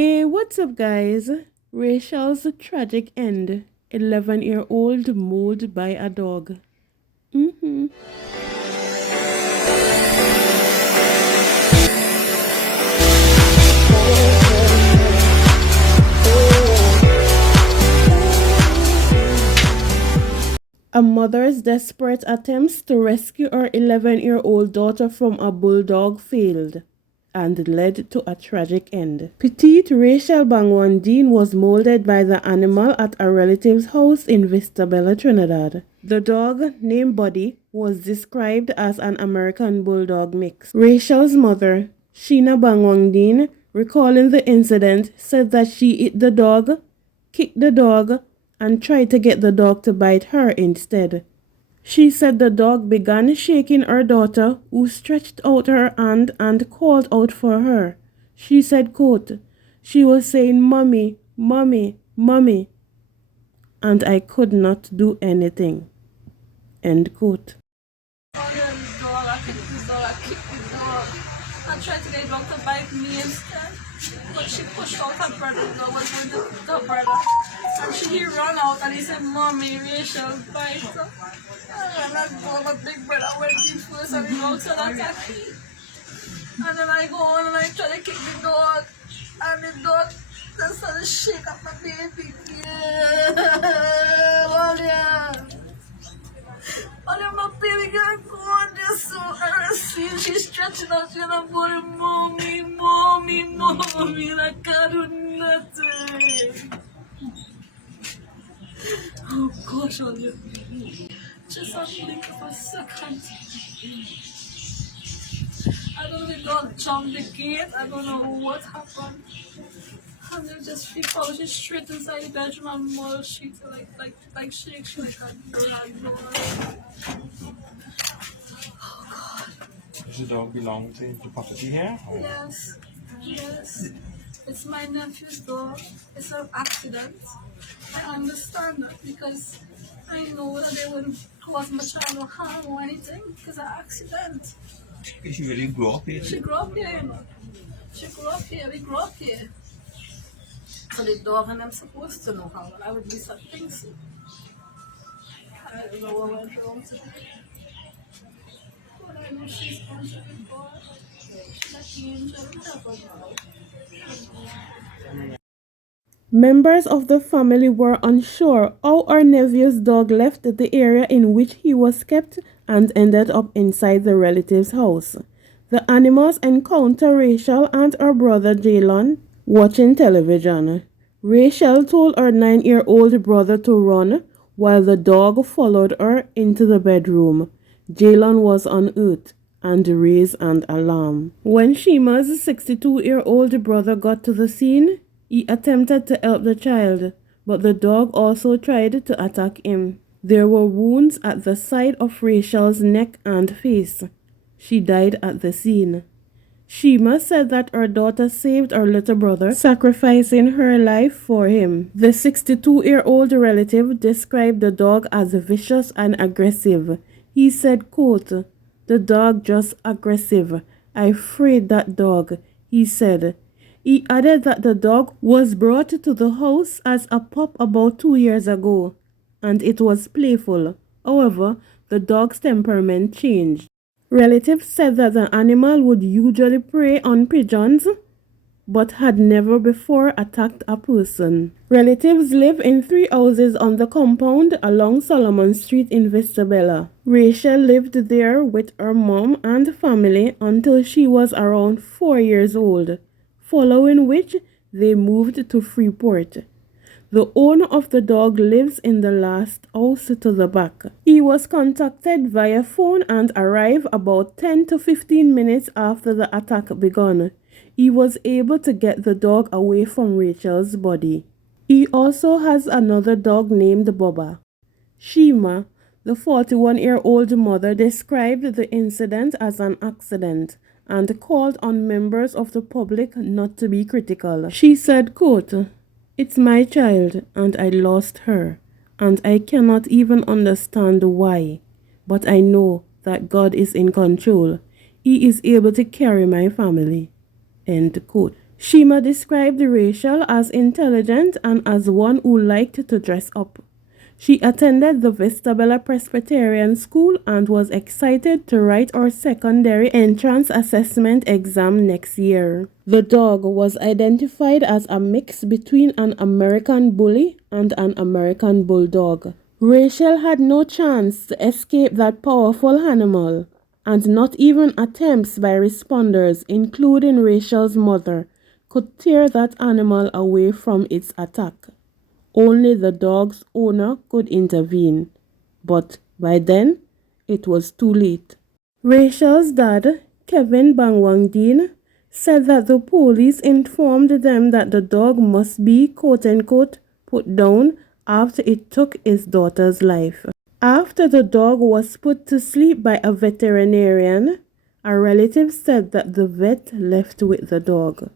Hey, what's up, guys? Rachel's tragic end. 11-year-old mauled by a dog. A mother's desperate attempts to rescue her 11-year-old daughter from a bulldog failed and led to a tragic end. Petite Rachel Bhagwandeen was molded by the animal at a relative's house in Vistabella, Trinidad. The dog, named Buddy, was described as an American Bulldog mix. Rachel's mother, Sheena Bhagwandeen, recalling the incident, said that she hit the dog, kicked the dog, and tried to get the dog to bite her instead. She said the dog began shaking her daughter, who stretched out her hand and called out for her. She said, quote, "She was saying, 'Mommy, mommy, mommy,' and I could not do anything." End quote. I tried to get the dog to bite me instead, but she pushed out her brother. The dog was going to the brother, and he ran out and he said, "Mommy, Rachel, bite her." And I go, my big brother went in first and he also attacked me. And then I go on and I try to kick the dog, and the dog just started to shake up my baby. And then my baby girl going just so earthy. She's stretching out, she's going, "Mommy, mommy, mommy," and I can't do nothing. Oh gosh, on you. Just a blink of a second. I don't know, the dog jumped the gate. I don't know what happened. And then just flipped out. She's straight inside the bedroom and Mauled sheets like shake like a rag doll. Oh God. Does the dog belong to the property here? Or? Yes, yes. It's my nephew's dog. It's an accident. I understand that because I know that they wouldn't cause my child no harm or anything because of an accident. She really grew up here? She grew up here, you know. She grew up here. We grew up here. So the dog and I'm supposed to know how, but I would be some things. I don't know what went wrong today. But I know she's going to be God. She's an angel. Members of the family were unsure how our nephew's dog left the area in which he was kept and ended up inside the relative's house. The animals encountered Rachel and her brother Jalon watching television. Rachel told her 9-year-old brother to run while the dog followed her into the bedroom. Jalon was unearthed and raised an alarm. When Sheema's 62-year-old brother got to the scene, he attempted to help the child, but the dog also tried to attack him. There were wounds at the side of Rachel's neck and face. She died at the scene. Sheema said that her daughter saved her little brother, sacrificing her life for him. The 62-year-old relative described the dog as vicious and aggressive. He said, quote, "The dog just aggressive. I afraid that dog," he said. He added that the dog was brought to the house as a pup about 2 years ago, and it was playful. However, the dog's temperament changed. Relatives said that the animal would usually prey on pigeons, but had never before attacked a person. Relatives live in 3 houses on the compound along Solomon Street in Vistabella. Rachel lived there with her mom and family until she was around 4 years old, following which they moved to Freeport. The owner of the dog lives in the last house to the back. He was contacted via phone and arrived about 10 to 15 minutes after the attack began. He was able to get the dog away from Rachel's body. He also has another dog named Boba. Sheema, the 41-year-old mother, described the incident as an accident and called on members of the public not to be critical. She said, quote, "It's my child and I lost her, and I cannot even understand why, but I know that God is in control. He is able to carry my family." End quote. Shima described Rachel as intelligent and as one who liked to dress up. She attended the Vista Bella Presbyterian School and was excited to write her secondary entrance assessment exam next year. The dog was identified as a mix between an American Bully and an American Bulldog. Rachel had no chance to escape that powerful animal, and not even attempts by responders, including Rachel's mother, could tear that animal away from its attack. Only the dog's owner could intervene, but by then, it was too late. Rachel's dad, Kevin Bhagwandeen, said that the police informed them that the dog must be quote-unquote put down after it took his daughter's life. After the dog was put to sleep by a veterinarian, a relative said that the vet left with the dog.